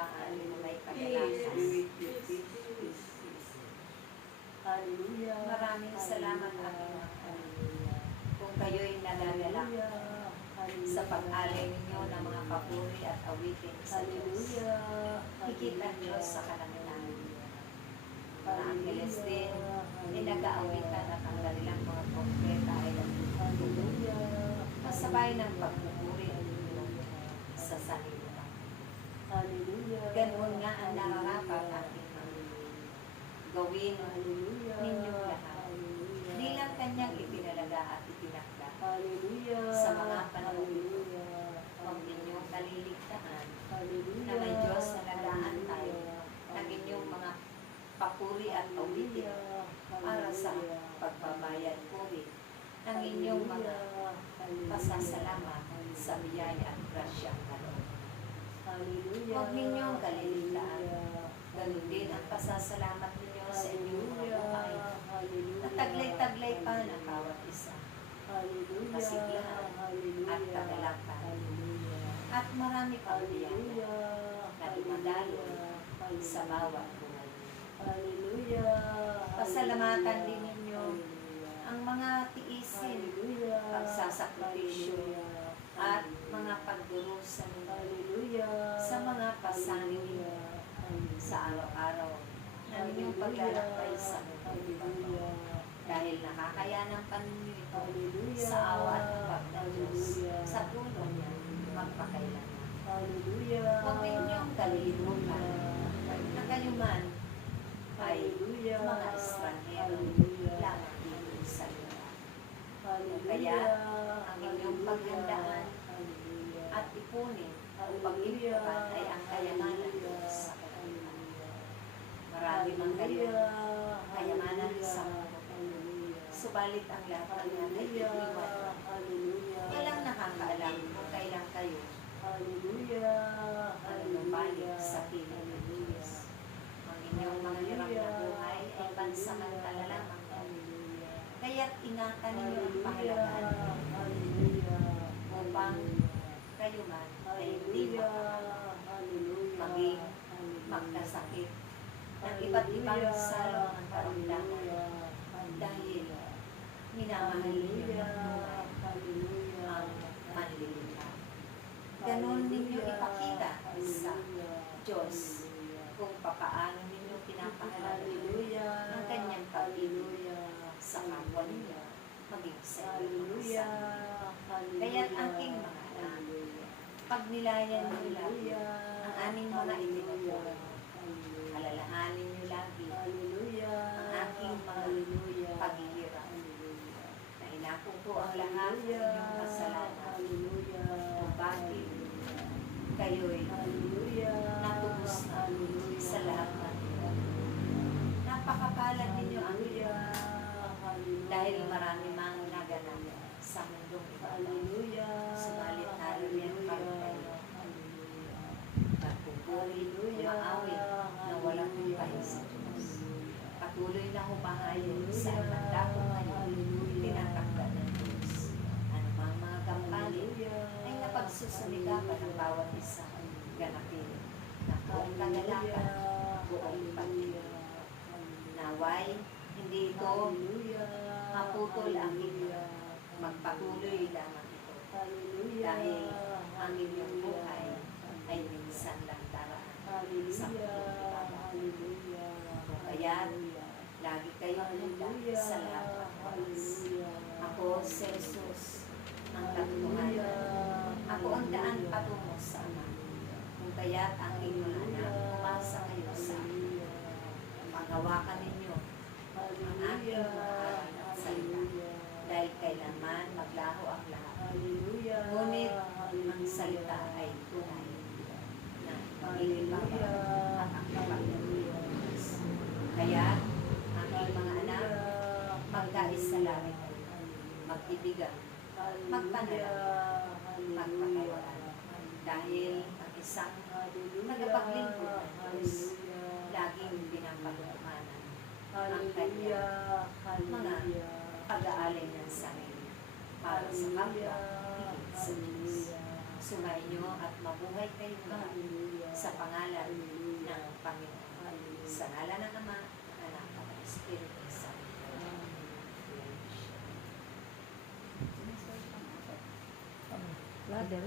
kamahal na may kagalakan. Maraming salamat, aking Ama. Kung kayo'y nagagalak sa pag-alay ninyo ng mga papuri at awitin sa Diyos, higit ang Diyos sa kalangitan. Mga angeles din, ay nag-aawitan at ang kanilang mga propeta ay nagtutulong. Kasabay ng pagpupuri sa sanlibutan. Ganun nga ang nararapat ating gawin ninyong lahat. Bilang kanyang ipinalaga at itinakda sa mga panahon ito, huwag ninyong kaliligtaan na may Diyos na nag-aantay ng inyong mga papuri at awitin para sa pagbabayad puri ng inyong mga pasasalamat sa biyaya at grasyang kaloob. Huwag ninyong kaliligtaan. Ganun din ang pasasalamat ninyo sa inyong mga buhay na taglay-taglay pa ng bawat isa. Kasiglahan at kagalakan at marami pang biyaya na dumadalo sa bawat buhay. Pasalamatan din ninyo ang mga tiisin, pagsasakripisyo at mga pagdurusa ninyo sa mga pasanin ninyo sa araw-araw na inyong paglalakbay sa mundo. Dahil nakakayanan pa ninyo ito sa awa at habag ng Diyos sa tulong niya magpakailanman. Huwag ninyong kalilimutan na kayo man ay mga estranghero lamang dito sa lupa. Kaya ang inyong paghandaan at ipunin ang pag-ipunan ay ang kayamanan sa kalangitan. Marami man kayo kayamanan sa mundo. Subalit ang lahat ng ay iiwan. Walang nakakaalam kung kailan kayo manunumbalik sa piling ng Diyos. Ang inyong mga hirap na buhay ay pansamantala lamang. Kaya't ingatan ninyo ang pahalagahan upang kayo man ay hindi maging magkasakit ng iba't ibang salong ang karamdaman dahil minamahal ninyo ang manlilikha. Ganon ninyo ipakita sa Diyos kung papaano ninyo pinapahalaga ang kanyang pag-ibig sa kapwa ninyo maging sa inyo. Kaya't aking mga anak, pagnilayan niyo lagi ang aming mga itinuturo. Alalahanin niyo lagi ang aking mga paghihirap. Na inako ko ang lahat ng inyong kasalanan kung bakit kayo'y natubos na sa lahat ng hirap. Napakapalad ninyo ang dahil marami mang naganap sa mundong ito. Subalit naririyan pa rin kayo. Nagpupuri, umaawit na walang humpay sa Diyos. Patuloy na humahayo sa mandakong ngayon, tinatakda ng Diyos. Anumang mga gampanin ay napagsusumikapan ng bawat isa, ganapin na buong kagalakan, buong pagkira. Naway, hindi ito maputol ang inyo. Magpatuloy lamang ito. Dahil ang inyong buhay ay minsan lang daraan sa pagkakataon. Kaya, lagi kayong handa sa lahat ng oras. Ako, si Jesus, ang katotohanan. Ako ang daan patungo sa Ama. Kung kaya't ang inyong anak, umasa kayo sa akin. Panghawakan ninyo ang aking mahal at salita. Dahil kailanman maglaho ang lahat. Ngunit ang salita ay tunay na magigipapag at ang kapag ng Diyos. Kaya, aking mga anak, magkaisa lang kayo. Mag-ibigan, magpanalangin, magpakawalan. Dahil ang isang nagapaglingkod ng Diyos, laging pinapatutuhanan ang kanyang mga pag-aalay ng sarili para sa kapwa higit sa Diyos. Sumainyo at mabuhay kayo lahat sa pangalan Sa ngalan ng Ama, ng Anak, at ng Espiritu Santo. Brother,